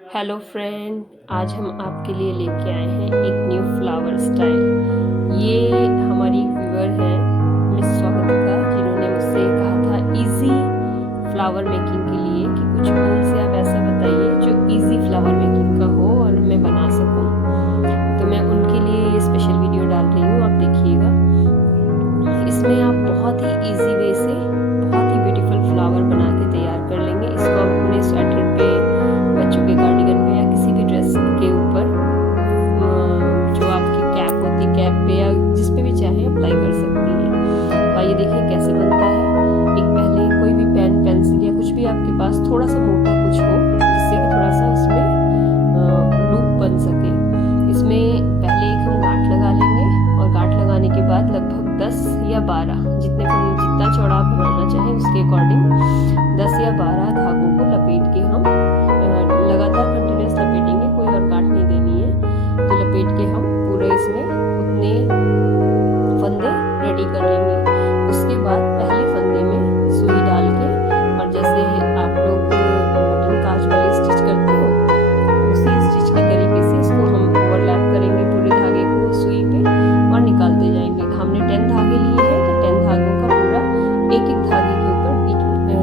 Hello friend, आज हम आपके लिए लेके आए हैं एक न्यू फ्लावर स्टाइल। ये हमारी व्यूअर है मिस स्वागतिका, जिन्होंने मुझसे कहा था इजी फ्लावर मेकिंग के लिए कि कुछ वूल से आप ऐसा बताइए जो इजी फ्लावर मेकिंग का हो और मैं बना सकूं। तो मैं उनके लिए ये स्पेशल वीडियो डाल रही हूँ, आप देखिएगा। इसमें आप बहुत ही इजी वे से बहुत ही ब्यूटीफुल फ्लावर बना के तैयार कर लेंगे। इसको आप अपने स्वेटर पे, बच्चों के कार्डिगन पे या किसी भी ड्रेस के ऊपर, जो आपकी कैप होती है कैप पे या जिस पे भी चाहे अप्लाई कर सकती है। तो आइए देखिए कैसे बनता है। एक पहले कोई भी पेन, पेंसिल या कुछ भी आपके पास थोड़ा सा मोटा कुछ हो, जिससे कि थोड़ा सा उसमें लूप बन सके। इसमें पहले एक हम गांठ लगा लेंगे और गांठ लगाने के बाद लगभग 10 या 12, जितना चौड़ा आप बनाना चाहें उसके अकॉर्डिंग 10 या 12 धागों को लपेट के हम लगातार कंटिन्यूस लपेटेंगे, कोई और गांठ नहीं देनी है। तो लपेट के हम पूरे इसमें उतने फंदे रेडी कर लेंगे। उसके बाद पहले फंदे में सुई डाल के, और जैसे आप लोग बटन काज वाली स्टिच करते हो उसी स्टिच के तरीके से इसको हम ओवरलैप करेंगे पूरे धागे को सुई पे और निकालते जाएंगे। हमने 10 धागे लिए हैं तो 10 धागों का पूरा एक एक धागे के ऊपर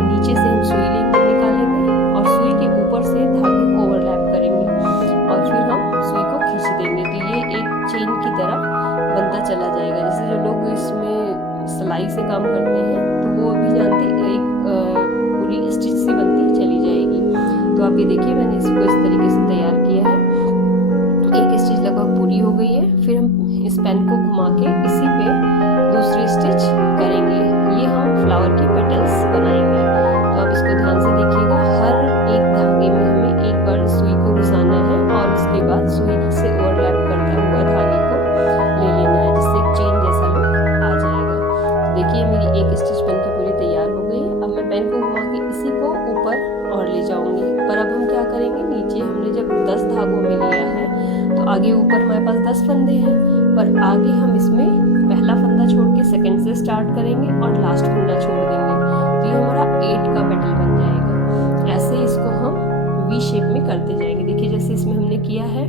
नीचे से हम सुई लेंगे, निकालेंगे और सुई के ऊपर से धागे को ओवरलैप करेंगे और फिर हम सुई को खींच देंगे। तो ये एक चेन की तरह बनता चला जाएगा। जैसे जो लोग इसमें सिलाई से काम करते हैं तो वो भी जानते हैं, एक पूरी स्टिच सी बनती चली जाएगी। तो आप ये देखिए, मैंने इसको इस तरीके से तैयार किया है। एक स्टिच लगभग पूरी हो गई है। फिर हम इस पेन को घुमा के इसी पे दूसरी स्टिच करेंगे। ये हम फ्लावर के पेटल्स बनाएंगे। तो आप इसको ध्यान से देखिएगा। हर एक धागे में हमें एक बार सुई को घुसाना है और उसके बाद सुई से ओवरलैप करता हुआ धागे को ले लेना है, जिससे एक चेन जैसा लुक आ जाएगा। तो देखिए मेरी एक स्टिच बन के पूरी तैयार हो गई है। अब मैं पेन को घुमा के इसी को ऊपर और ले जाऊंगी। पर अब हम क्या करेंगे, नीचे हमने जब 10 धागों में लिया है तो आगे ऊपर हमारे पास 10 फंदे हैं, पर आगे हम इसमें पहला फंदा छोड़ के सेकंड से स्टार्ट करेंगे और लास्ट फंदा छोड़ देंगे। तो ये हमारा 8 का पेटल बन जाएगा। ऐसे इसको हम वी शेप में करते जाएंगे। देखिए जैसे इसमें हमने किया है,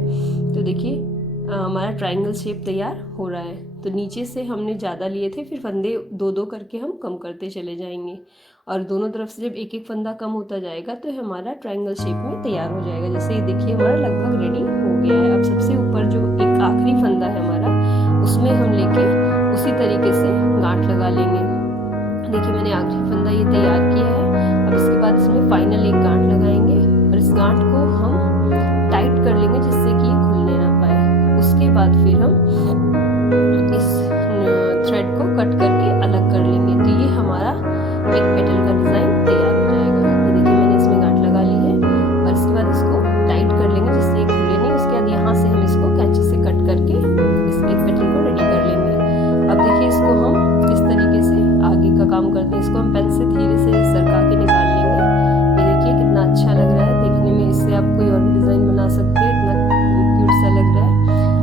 तो देखिए हमारा ट्रायंगल शेप तैयार हो रहा है। तो नीचे से हमने ज़्यादा लिए थे, फिर फंदे 2-2 करके हम कम करते चले जाएंगे और दोनों तरफ से जब एक एक फंदा कम होता जाएगा तो हमारा ट्रायंगल शेप में तैयार हो जाएगा। जैसे ये देखिए हमारा लगभग रेडी हो गया है। अब सबसे ऊपर जो एक आखिरी फंदा है हमारा, उसमें हम लेके उसी तरीके से गांठ लगा लेंगे। देखिए मैंने आखिरी फंदा ये तैयार किया है। अब इसके बाद इसमें फाइनल एक गांठ लगाएंगे और इस गांठ को हम टाइट कर लेंगे जिससे कि ये खुलने ना पाए। उसके बाद फिर हम इस थ्रेड को कट करके अलग कर लेंगे। तो ये हमारा एक पेटल का डिज़ाइन तैयार हो जाएगा। ये देखिए मैंने इसमें गांठ लगा ली है और इसके बाद इसको टाइट कर लेंगे जिससे ये खुले नहीं। उसके बाद यहाँ से हम इसको कैंची से कट करके इस एक पेटल को रेडी कर लेंगे। अब देखिए इसको हम इस तरीके से आगे का काम करते हैं। इसको हम पेन से धीरे से सरका के निकाल लेंगे। ये देखिए कितना अच्छा लग रहा है देखने में। इससे आप कोई और भी डिज़ाइन बना सकते हैं, इतना क्यूट सा लग रहा है।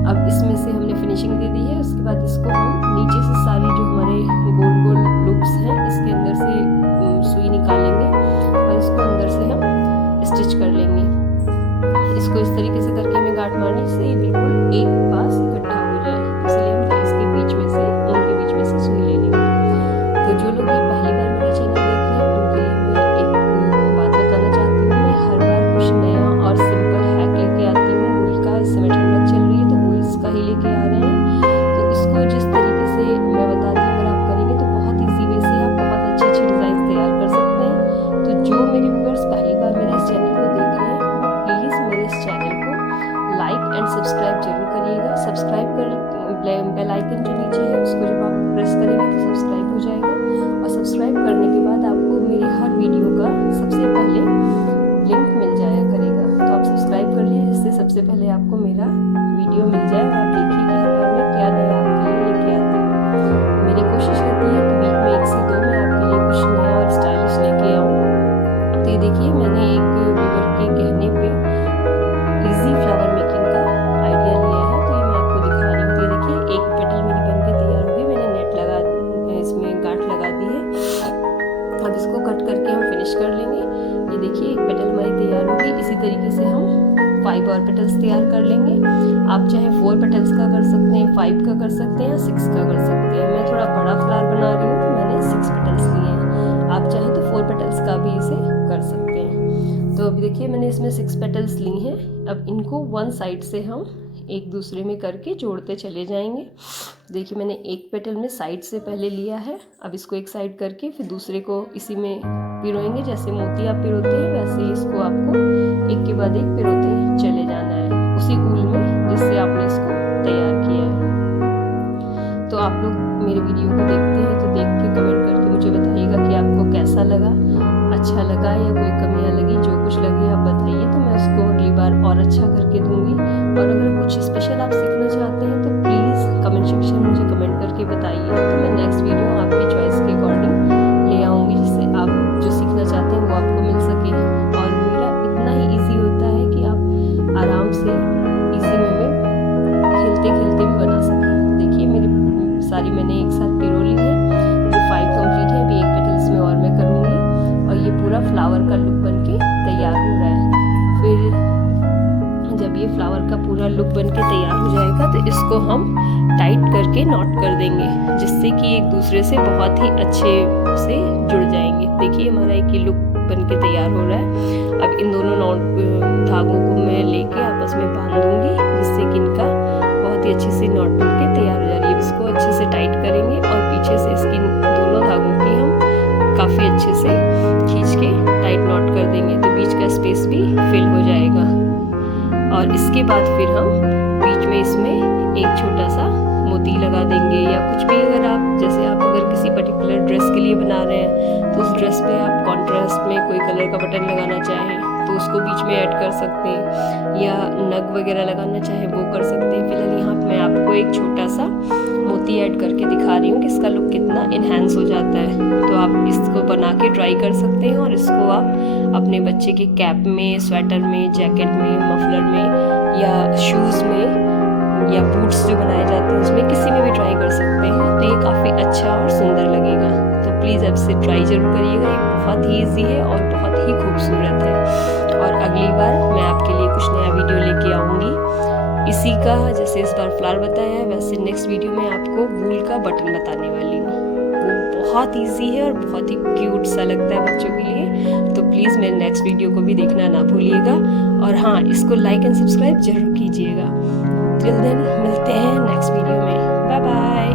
अब इसमें से हमने फिनिशिंग दे दी है। उसके बाद इसको हम नीचे से सारी जो हमारे गोल गोल लूप्स हैं इसके अंदर से सुई निकालेंगे और इसको अंदर से हम स्टिच कर लेंगे। इसको इस तरीके से करके हमें गांठ मारनी जिससे ये बिल्कुल एक पास इकट्ठा हो जाए। इसलिए हम इसके बीच में से, उनके बीच में से सुई ले लेंगे। तो जो लोग ये पहली बार मेरा चैनल देख रहे हैं उनके लिए मैं एक बात बताना चाहती हूँ। मैं हर बार कुछ नया और सिंपल हैक लेके आती हूँ वूल का। इस समय ठंडक चल रही है तो वूल्स का ही लेके आ रहे हैं। तो इसको जिस तरीके से मैं बताती हूँ अगर आप करेंगे तो बहुत ईजी वे से आप बहुत अच्छे अच्छे डिज़ाइन तैयार कर सकते हैं। तो जो मेरे व्यूअर्स पहली बार मेरे इस चैनल को देख रहे हैं वो प्लीज़ मेरे इस चैनल को लाइक एंड सब्सक्राइब जरूर करिएगा। सब्सक्राइब कर बेल आइकन जो नीचे है उसको जब आप प्रेस करेंगे तो सब्सक्राइब हो जाएगा और सब्सक्राइब करने के बाद आपको मेरे हर वीडियो का सबसे पहले लिंक मिल जाया करेगा। तो आप सब्सक्राइब कर लीजिए जिससे सबसे पहले आपको मेरा वीडियो मिल जाए और आप देखिए कि हर बार मैं क्या नया आपके लिए लेके आती हूँ। मेरी कोशिश रहती है कि वीक में 1 से 2 मैं आपके लिए कुछ नया और स्टाइलिश लेके आऊँ। तो ये देखिए मैंने एक व्यूअर के कहने पे इजी फ्लावर मेकिंग का आइडिया लिया है, तो ये मैं आपको दिखा रही हूँ। तो ये देखिए एक पेटल मेरी बन के तैयार होगी। मैंने नेट लगा, इसमें गांठ लगा दी है। अब इसको कट करके हम फिनिश कर लेंगे। ये देखिए एक पेटल हमारी तैयार होगी। इसी तरीके से हम 5 और पेटल्स तैयार कर लेंगे। आप चाहे 4 पेटल्स का कर सकते हैं, 5 का कर सकते हैं या 6 का कर सकते हैं। मैं थोड़ा बड़ा फ्लावर बना रही हूँ तो मैंने 6 पेटल्स लिए हैं। आप चाहें तो 4 पेटल्स का भी इसे कर सकते हैं। तो अभी देखिए मैंने इसमें 6 पेटल्स ली हैं। अब इनको वन साइड से हम एक दूसरे में करके जोड़ते चले जाएंगे। देखिए मैंने एक पेटल में साइड से पहले लिया है। अब इसको एक साइड करके फिर दूसरे को इसी में पिरोएंगे। जैसे मोती आप पिरोते हैं वैसे ही इसको आपको एक के बाद एक पिरोते चले जाना है उसी ऊल में जिससे आपने इसको तैयार किया है। तो आप लोग मेरे वीडियो को देखते हैं तो देख के कमेंट करके मुझे बताइएगा कि आपको कैसा लगा, अच्छा लगा या कोई कमियां लगी। जो कुछ लगे आप बताइए तो मैं उसको अगली बार और अच्छा करके दूंगी। और अगर कुछ स्पेशल आप सीखना चाहते हैं तो प्लीज़ कमेंट सेक्शन में मुझे कमेंट करके बताइए। तो मैं नेक्स्ट वीडियो आपकी चॉइस के अकॉर्डिंग ले आऊँगी जिससे आप जो सीखना चाहते हैं वो आपको मिल सके। और मेरा इतना ही ईजी होता है कि आप आराम से ईजी वे में खेलते खेलते भी बना सकें। देखिए मेरी सारी मैंने एक साथ पिरो ली है। ये 5 कंप्लीट है। अभी एक पेटल इसमें और मैं करूँगी और ये पूरा फ्लावर का लुक बन के तैयार हो रहा है। फिर जब ये फ्लावर का पूरा लुक बन के तैयार हो जाएगा तो इसको हम टाइट करके नॉट कर देंगे जिससे कि एक दूसरे से बहुत ही अच्छे से जुड़ जाएंगे। देखिए हमारा एक ये लुक बन के तैयार हो रहा है। अब इन दोनों धागों को मैं लेके आपस में बांध दूंगी जिससे कि इनका बहुत ही अच्छे से नॉट बन के तैयार हो जा रही है। इसको अच्छे से टाइट करेंगे और पीछे से इसकी दोनों धागों की हम काफ़ी अच्छे से खींच के टाइट नॉट कर देंगे तो बीच का स्पेस भी फिल हो जाएगा। और इसके बाद फिर हम बीच में इसमें एक छोटा सा मोती लगा देंगे या कुछ भी। अगर आप जैसे आप अगर किसी पर्टिकुलर ड्रेस के लिए बना रहे हैं तो उस ड्रेस पे आप कॉन्ट्रास्ट में कोई कलर का बटन लगाना चाहें तो उसको बीच में ऐड कर सकते हैं या नग वगैरह लगाना चाहें वो कर सकते हैं। फिलहाल यहाँ मैं आपको एक छोटा सा मोती ऐड करके दिखा रही हूँ कि इसका लुक कितना इन्हेंस हो जाता है। तो आप इसको बना के ट्राई कर सकते हैं और इसको आप अपने बच्चे के कैप में, स्वेटर में, जैकेट में, मफलर में या शूज़ में या बूट्स जो बनाए जाते हैं उसमें किसी में भी ट्राई कर सकते हैं। तो ये काफ़ी अच्छा और सुंदर लगेगा। तो प्लीज़ अब से ट्राई ज़रूर करिएगा। ये बहुत ही ईजी है और बहुत ही खूबसूरत है। और अगली बार मैं आपके लिए कुछ नया वीडियो लेके आऊँगी इसी का। जैसे इस बार फ्लावर बताया है वैसे नेक्स्ट वीडियो में आपको वूल का बटन बताने वाली हूँ। वो बहुत ईजी है और बहुत ही क्यूट सा लगता है बच्चों के लिए। तो प्लीज़ मेरे नेक्स्ट वीडियो को भी देखना ना भूलिएगा। और हाँ, इसको लाइक एंड सब्सक्राइब जरूर कीजिएगा। टिल देन मिलते हैं नेक्स्ट वीडियो में। Bye bye.